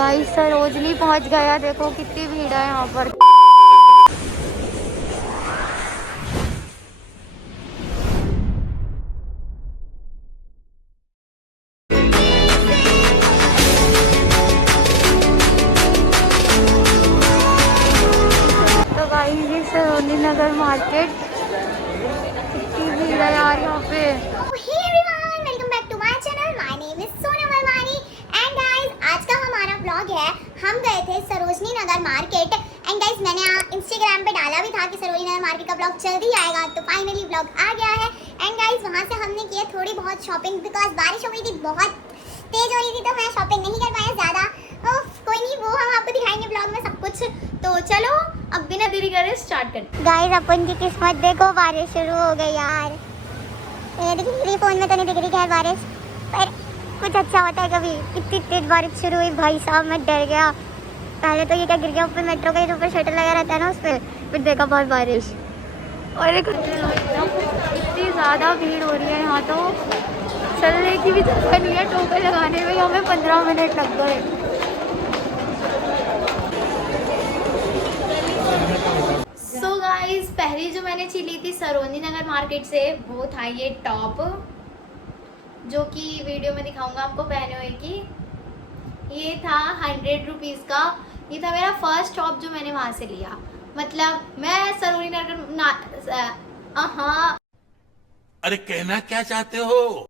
Guys Sarojini पहुंच गया, देखो कितनी भीड़ है यहाँ पर। तो गाइस ये सरोजनी नगर मार्केट, कितनी भीड़ है यार यहाँ पे। हम गए थे Sarojini Nagar market and guys मैंने इंस्टाग्राम पे डाला भी था कि सरोजनी नगर मार्केट का ब्लॉग जल्दी आएगा, तो फाइनली ब्लॉग आ गया है। एंड गाइस वहां से हमने किया थोड़ी बहुत शॉपिंग, बिकॉज बारिश हो गई थी, बहुत तेज हो रही थी, तो मैं शॉपिंग नहीं कर पाया ज्यादा। कोई नहीं, वो हम आपको दिखाएंगे ब्लॉग में सब कुछ। तो चलो अब बिना देरी करे स्टार्ट करते। गाइस अपन की किस्मत देखो, बारिश शुरू हो गई यार। ये देखिए फोन में तो नहीं दिख रही खैर बारिश, पर कुछ अच्छा होता है कभी। इतनी तेज बारिश शुरू हुई भाई साहब, मैं डर गया। पहले तो ये क्या गिर गया ऊपर, मेट्रो का ऊपर शटर लगा रहता है ना उस पर, फिर देखा बहुत बारिश। और इतनी ज़्यादा भीड़ हो रही है यहाँ, तो चलने की भी जगह नहीं है। टोपे लगाने में हमें 15 मिनट लग गए। सो गाइस पहली जो मैंने चीज ली थी सरोजनी नगर मार्केट से, वो था ये टॉप, जो कि वीडियो में दिखाऊंगा आपको पहने हुए की। ये था 100 रुपीज़ का। ये था मेरा फर्स्ट टॉप जो मैंने वहाँ से लिया। मतलब मैं सरोजनी नगर हाँ, अरे कहना क्या चाहते हो?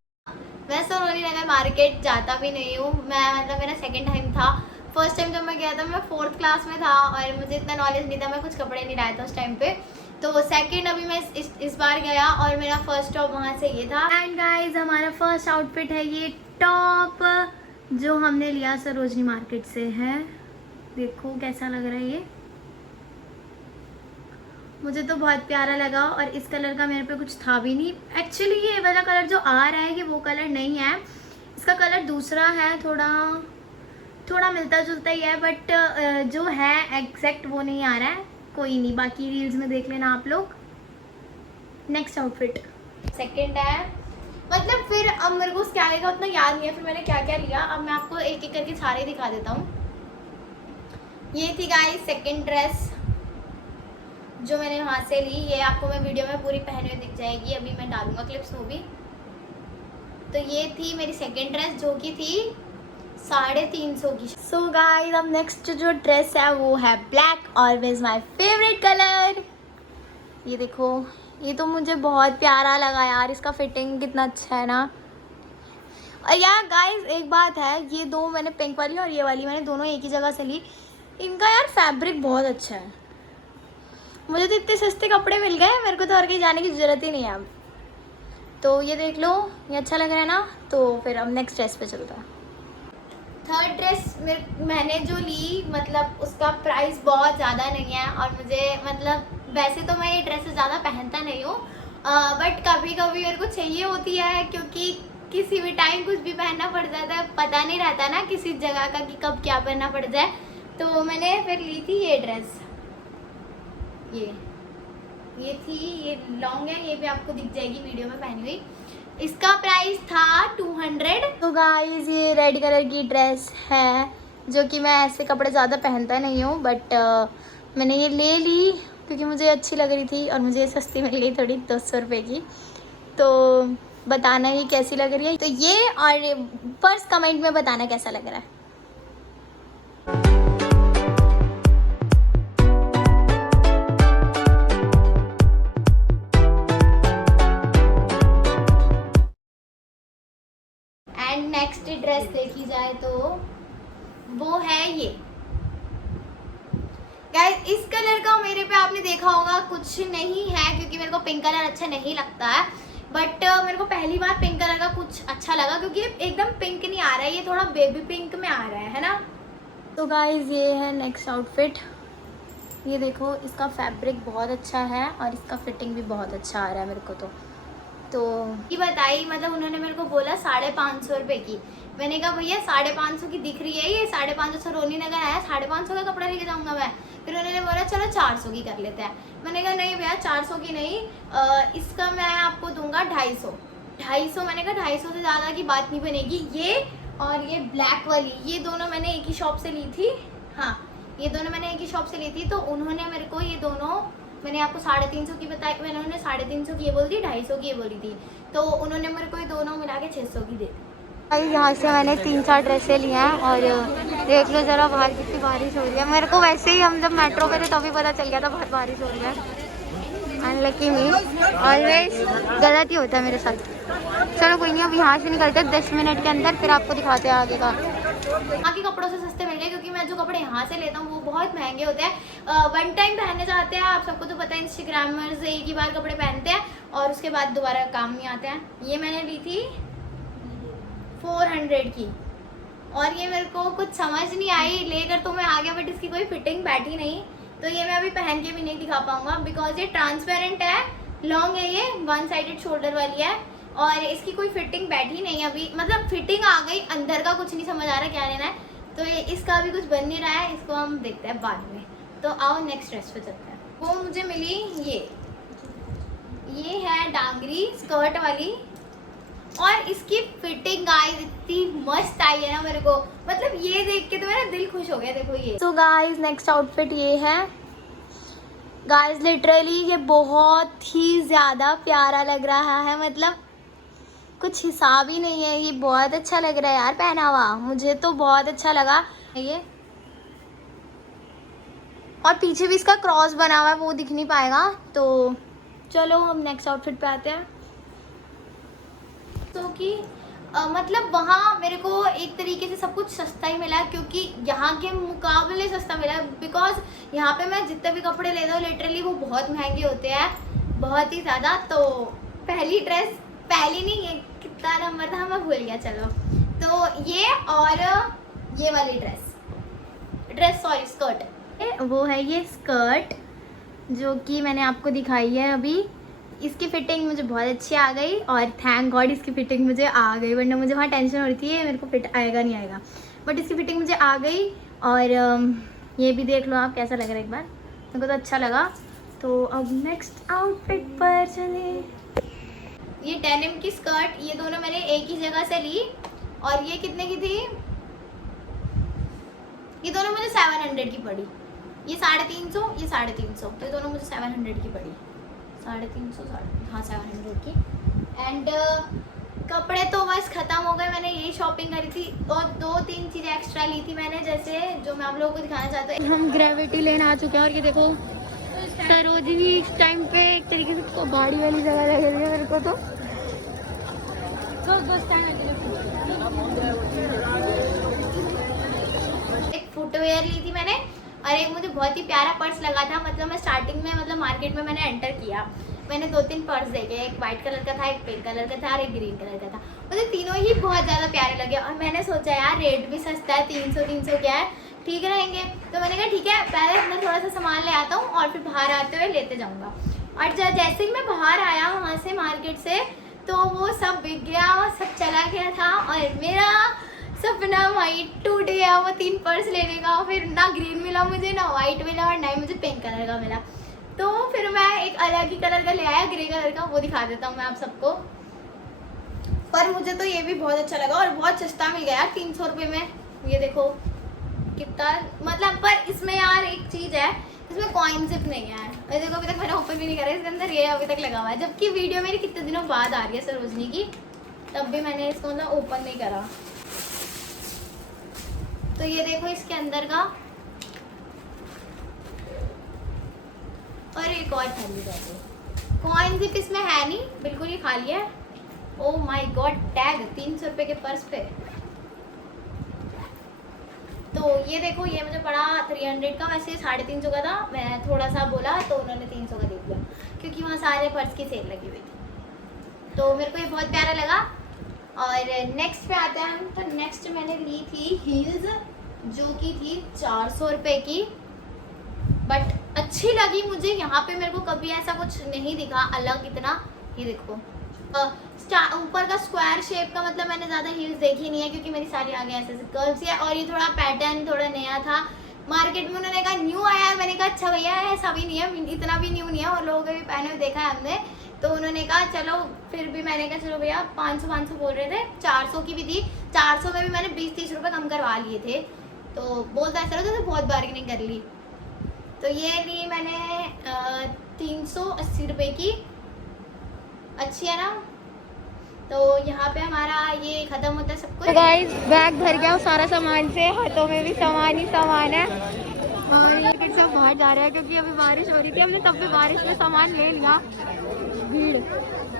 मैं सरोजनी नगर मार्केट जाता भी नहीं हूँ। मैं मतलब मेरा सेकंड टाइम था। फर्स्ट टाइम जब मैं गया था मैं 4th क्लास में था और मुझे इतना नॉलेज नहीं था, मैं कुछ कपड़े नहीं लाया था उस टाइम पे। तो सेकंड अभी मैं इस बार गया और मेरा फर्स्ट टॉप वहाँ से ये था। एंड गाइस हमारा फर्स्ट आउटफिट है ये टॉप, जो हमने लिया सरोजनी मार्केट से है। देखो कैसा लग रहा है ये, मुझे तो बहुत प्यारा लगा। और इस कलर का मेरे पे कुछ था भी नहीं। एक्चुअली ये वाला कलर जो आ रहा है ये वो कलर नहीं है, इसका कलर दूसरा है, थोड़ा मिलता जुलता ही है, बट जो है एग्जैक्ट वो नहीं आ रहा है। कोई नहीं, बाकी रील्स में देख लेना आप लोग। नेक्स्ट आउटफिट सेकंड है, मतलब फिर अब मेरे को क्या लेगा उतना याद नहीं है, फिर मैंने क्या क्या लिया अब मैं आपको एक एक करके सारे दिखा देता हूँ। ये थी गाइस सेकंड ड्रेस जो मैंने वहाँ से ली। ये आपको मैं वीडियो में पूरी पहने हुए दिख जाएगी, अभी मैं डालूंगा क्लिप्स वो भी। तो ये थी मेरी सेकंड ड्रेस जो कि थी 350 की। सो गाइस अब नेक्स्ट जो ड्रेस है वो है black, always my favourite colour. ये देखो, ये तो मुझे बहुत प्यारा लगा यार, इसका फिटिंग कितना अच्छा है ना। और यार गाइस एक बात है, ये दो मैंने पिंक वाली और ये वाली मैंने दोनों एक ही जगह से ली। इनका यार फैब्रिक बहुत अच्छा है। मुझे तो इतने सस्ते कपड़े मिल गए, मेरे को तो और कहीं जाने की ज़रूरत ही नहीं है अब। तो ये देख लो, ये अच्छा लग रहा है ना। तो फिर अब नेक्स्ट ड्रेस पे चलता है। थर्ड ड्रेस मैंने जो ली, मतलब उसका प्राइस बहुत ज़्यादा नहीं है और मुझे मतलब वैसे तो मैं ये ड्रेसेस ज़्यादा पहनता नहीं हूँ, बट कभी कभी मेरे को चाहिए होती है, क्योंकि किसी भी टाइम कुछ भी पहनना पड़ जाता है, पता नहीं रहता ना किसी जगह का कि कब क्या पहनना पड़ जाए। तो मैंने फिर ली थी ये ड्रेस। ये थी, ये लॉन्ग है, ये भी आपको दिख जाएगी वीडियो में पहनी हुई। इसका प्राइस था 200। तो गाइस ये रेड कलर की ड्रेस है, जो कि मैं ऐसे कपड़े ज़्यादा पहनता नहीं हूँ, बट मैंने ये ले ली क्योंकि मुझे अच्छी लग रही थी और मुझे सस्ती मिल गई थोड़ी, 200 रुपये की। तो बताना ही कैसी लग रही है। तो ये और फर्स्ट कमेंट में बताना कैसा लग रहा है। एंड नेक्स्ट ड्रेस देखी जाए तो वो है ये। गाइस इस कलर का मेरे पे आपने देखा होगा कुछ नहीं है, क्योंकि मेरे को पिंक कलर अच्छा नहीं लगता है, बट मेरे को पहली बार पिंक कलर का कुछ अच्छा लगा, क्योंकि एकदम पिंक नहीं आ रहा है, ये थोड़ा बेबी पिंक में आ रहा है ना। तो गाइस ये है नेक्स्ट आउटफिट। ये देखो, इसका फैब्रिक बहुत अच्छा है और इसका फिटिंग भी बहुत अच्छा आ रहा है मेरे को। तो ये बताई, मतलब उन्होंने मेरे को बोला 550 रुपये की। मैंने कहा भैया 550 की दिख रही है, ये 550 सरोजनी नगर आया, 550 का कपड़ा लेके जाऊंगा मैं। फिर उन्होंने बोला चलो 400 की कर लेते हैं। मैंने कहा नहीं भैया 400 की नहीं, इसका मैं आपको दूंगा 250। मैंने कहा 250 से ज़्यादा की बात नहीं बनेगी। ये और ये ब्लैक वाली, ये दोनों मैंने एक ही शॉप से ली थी। हाँ, ये दोनों मैंने एक ही शॉप से ली थी। तो उन्होंने मेरे को ये दोनों, मैंने आपको 350 की बताई, मैंने उन्हें 350 की ये बोली थी, 250 की ये बोली थी। तो उन्होंने मेरे को ये दोनों मिला के 600 की दे दी। यहाँ से मैंने 3-4 ड्रेसें ली हैं और देख लो ज़रा बाहर कितनी बारिश हो रही है। मेरे को वैसे ही, हम जब मेट्रो पे थे तभी पता चल गया था बहुत बारिश हो रही है। अनलकी मी, ऑलवेज गलत ही होता है मेरे साथ। चलो कोई नहीं, अब यहाँ से निकलते 10 मिनट के अंदर, फिर आपको दिखाते हैं आगे का। यहाँ के कपड़ों से सस्ते मिल गए, क्योंकि मैं जो कपड़े यहाँ से लेता हूँ वो बहुत महंगे होते हैं। वन टाइम पहनने जाते हैं, आप सबको तो पता है, इंस्टाग्रामर्स एक ही बार कपड़े पहनते हैं और उसके बाद दोबारा काम नहीं आते हैं। ये मैंने ली थी 400 की, और ये मेरे को कुछ समझ नहीं आई, लेकर तो मैं आ गया, बट इसकी कोई फिटिंग बैठी नहीं। तो ये मैं अभी पहन के भी नहीं दिखा पाऊंगा, बिकॉज ये ट्रांसपेरेंट है, लॉन्ग है, ये 1 साइडेड शोल्डर वाली है, और इसकी कोई फिटिंग बैठी नहीं अभी। मतलब फिटिंग आ गई, अंदर का कुछ नहीं समझ आ रहा क्या लेना है। तो ये इसका अभी कुछ बन नहीं रहा है, इसको हम देखते हैं बाद में। तो आओ नेक्स्ट ड्रेस पे चलते हैं। वो मुझे मिली ये है डांगरी स्कर्ट वाली, और इसकी फिटिंग गाइस इतनी मस्त आई है ना मेरे को, मतलब ये देख के तो मेरा दिल खुश हो गया। देखो ये। तो गाइस नेक्स्ट आउटफिट ये है। गाइस लिटरली ये बहुत ही ज़्यादा प्यारा लग रहा है, मतलब कुछ हिसाब ही नहीं है। ये बहुत अच्छा लग रहा है यार पहना हुआ, मुझे तो बहुत अच्छा लगा ये। और पीछे भी इसका क्रॉस बना हुआ है, वो दिख नहीं पाएगा। तो चलो हम नेक्स्ट आउटफिट पे आते हैं। तो कि मतलब वहाँ मेरे को एक तरीके से सब कुछ सस्ता ही मिला, क्योंकि यहाँ के मुकाबले सस्ता मिला। बिकॉज यहाँ पे मैं जितने भी कपड़े लेता हूँ लिटरली वो बहुत महंगे होते हैं, बहुत ही ज़्यादा। तो पहली ड्रेस, पहली नहीं, ये कितना नंबर था मैं भूल गया, चलो। तो ये और ये वाली ड्रेस सॉरी स्कर्ट, वो है ये स्कर्ट जो कि मैंने आपको दिखाई है अभी। इसकी फिटिंग मुझे बहुत अच्छी आ गई, और थैंक गॉड इसकी फिटिंग मुझे आ गई, वरना मुझे वहाँ टेंशन हो रही थी मेरे को फिट आएगा नहीं आएगा, बट इसकी फिटिंग मुझे आ गई। और ये भी देख लो आप कैसा लग रहा है एक बार, मेरे को तो अच्छा लगा। तो अब नेक्स्ट आउटफिट पर चले। ये डेनिम की स्कर्ट, ये दोनों मैंने एक ही जगह से ली, और ये कितने की थी? ये दोनों मुझे 700 की पड़ी। ये 350, ये 350, तो ये दोनों मुझे 700 की पड़ी। 350, हाँ 700 की। एंड कपड़े तो बस ख़त्म हो गए, मैंने यही शॉपिंग करी थी, और 2-3 चीज़ें एक्स्ट्रा ली थी मैंने, जैसे जो मैं आप लोगों को दिखाना चाहती हूँ। हम ग्रेविटी लेन आ चुके हैं, और ये देखो सरोजिनी इस टाइम पे एक तरीके से तो गाड़ी वाली जगह लग रही है मेरे को। तो एक फुटवेयर ली थी मैंने, और एक मुझे बहुत ही प्यारा पर्स लगा था। मतलब मैं स्टार्टिंग में, मतलब मार्केट में मैंने एंटर किया, मैंने 2-3 पर्स देखे, एक वाइट कलर का था, एक पिंक कलर का था, और एक ग्रीन कलर का था। मुझे तीनों ही बहुत ज़्यादा प्यारे लगे, और मैंने सोचा यार रेट भी सस्ता है, 300 क्या है, ठीक रहेंगे। तो मैंने कहा ठीक है, पहले मैं थोड़ा सा सामान ले आता हूँ और फिर बाहर आते हुए लेते जाऊँगा। और जैसे ही मैं बाहर आया वहाँ से मार्केट से, तो वो सब बिक गया, सब चला गया था, और मेरा सपना वही टूट गया वो 3 पर्स लेने का। फिर ना ग्रीन मिला मुझे, ना वाइट मिला, और ना ही मुझे पिंक कलर का मिला। तो फिर मैं एक अलग ही कलर का ले आया, ग्रे कलर का, वो दिखा देता हूँ मैं आप सबको। पर मुझे तो ये भी बहुत अच्छा लगा, और बहुत सस्ता मिल गया यार, 300 रुपये में। ये देखो कितना, मतलब पर इसमें यार एक चीज़ है, इसमें कॉइन जिप नहीं है। और देखो अभी तक मैंने ओपन भी नहीं करा, इसके अंदर ये अभी तक लगा हुआ है, जबकि वीडियो मेरी कितने दिनों बाद आ रही है सरोजनी की, तब भी मैंने इसको मतलब ओपन नहीं करा। तो ये देखो इसके अंदर का, और एक और खाली देखो, कॉइन जिप इसमें है नहीं, बिल्कुल ही खाली है। ओ माय गॉड, टैग 300 रुपये के पर्स पे। तो ये देखो, ये मुझे पड़ा 300 का, वैसे 350 का था, मैं थोड़ा सा बोला तो उन्होंने 300 का दे दिया, क्योंकि वहाँ सारे पर्स की सेल लगी हुई थी। तो मेरे को ये बहुत प्यारा लगा। और नेक्स्ट पे आते हैं हम। तो नेक्स्ट मैंने ली थी हील्स, जो कि थी 400 रुपये की, बट अच्छी लगी मुझे। यहाँ पे मेरे को कभी ऐसा कुछ नहीं दिखा अलग इतना। ये देखो ऊपर का स्क्वायर शेप का, मतलब मैंने ज़्यादा हील्स देखी नहीं है, क्योंकि मेरी सारी आगे ऐसे कर्व्स है, और ये थोड़ा पैटर्न थोड़ा नया था। मार्केट में उन्होंने कहा न्यू आया है, मैंने कहा अच्छा भैया ऐसा भी नहीं है, इतना भी न्यू नहीं है, और लोगों के भी पहने हुए देखा है हमने, तो उन्होंने कहा चलो, फिर भी मैंने कहा चलो भैया 500 बोल रहे थे, 400 की भी थी, 400 में भी मैंने 20-30 रुपये कम करवा लिए थे। तो बोलता ऐसा तो बहुत बार्गेनिंग कर ली। तो ये ली मैंने 380 रुपये की, अच्छी है ना। तो यहाँ पे हमारा ये ख़त्म होता है सब कुछ। तो गाइस बैग भर गया सारा सामान से, हाथों में भी सामान ही सामान है और ये फिर सब बाहर जा रहा है क्योंकि अभी बारिश हो रही थी। हमने तब भी बारिश में सामान ले लिया। भीड़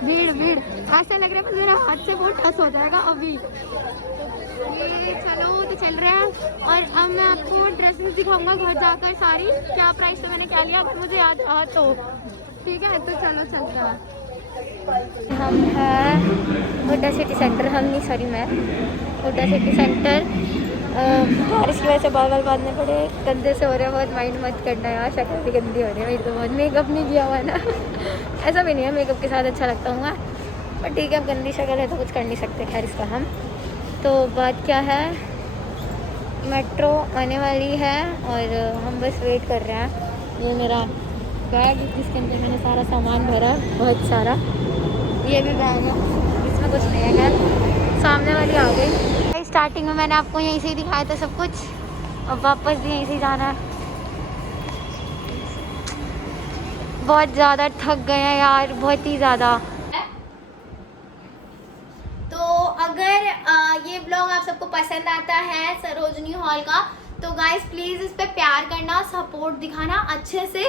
भीड़ भीड़, ऐसा लग रहा है मेरा हाथ से बहुत टस हो जाएगा अभी। ये चलो तो चल रहे हैं और अब मैं आपको ड्रेसेस दिखाऊंगा घर जाकर सारी, क्या प्राइस से मैंने क्या लिया अगर मुझे याद रहा तो। ठीक है तो चलो चलते हैं। हम हैं हुड्डा सिटी सेंटर, मैं हुड्डा सिटी सेंटर। बारिश की वजह से बाल बांधने पड़े, गंदे से हो रहे हैं बहुत, माइंड मत करना यार, शक्ल भी गंदी हो रही है मेरी तो बहुत, मेकअप नहीं किया हुआ ना ऐसा भी नहीं है, मेकअप के साथ अच्छा लगता हूँ पर ठीक है, अब गंदी शक्ल है तो कुछ कर नहीं सकते खैर इसका हम। तो बात क्या है, मेट्रो आने वाली है और हम बस वेट कर रहे हैं। ये मेरा बैग जिसके अंदर मैंने सारा सामान भरा, बहुत सारा, ये भी बैग है, इसमें कुछ नहीं है। खैर सामने वाली आ गई। स्टार्टिंग में मैंने आपको यहीं से ही दिखाया था सब कुछ, अब वापस भी यहीं से ही जाना है। बहुत ज़्यादा थक गए हैं यार, बहुत ही ज़्यादा। तो अगर ये ब्लॉग आप सबको पसंद आता है सरोजनी हॉल का, तो गाइस प्लीज़ इस पे प्यार करना, सपोर्ट दिखाना अच्छे से।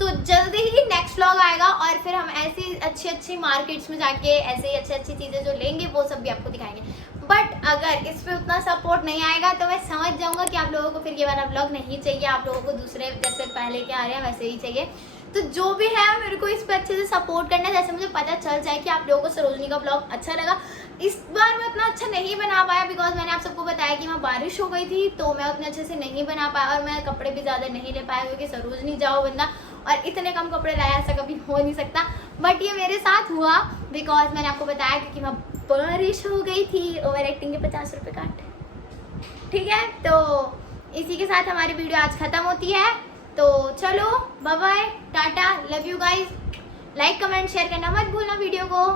तो जल्दी ही नेक्स्ट व्लॉग आएगा और फिर हम ऐसी अच्छी मार्केट्स में जाके ऐसे ही अच्छी चीज़ें जो लेंगे वो सब भी आपको दिखाएंगे। बट अगर इस पे उतना सपोर्ट नहीं आएगा तो मैं समझ जाऊंगा कि आप लोगों को फिर ये वाला व्लॉग नहीं चाहिए, आप लोगों को दूसरे जैसे पहले के आ रहे हैं वैसे ही चाहिए। तो जो भी है मेरे को इस पर अच्छे से सपोर्ट करना है, जैसे मुझे पता चल जाए कि आप लोगों को सरोजनी का ब्लॉग अच्छा लगा। इस बार मैं उतना अच्छा नहीं बना पाया बिकॉज मैंने आप सबको बताया कि वहाँ बारिश हो गई थी, तो मैं उतने अच्छे से नहीं बना पाया और मैं कपड़े भी ज़्यादा नहीं ले पाया क्योंकि सरोजनी जाओ बंदा और इतने कम कपड़े लाया, ऐसा कभी हो नहीं सकता। बट ये मेरे साथ हुआ बिकॉज मैंने आपको बताया क्योंकि वहाँ बारिश हो गई थी। ओवर एक्टिंग के 50 रुपये काट, ठीक है। तो इसी के साथ हमारी वीडियो आज ख़त्म होती है। तो चलो bye bye, tata, love you guys. Like comment share करना मत भूलना वीडियो को।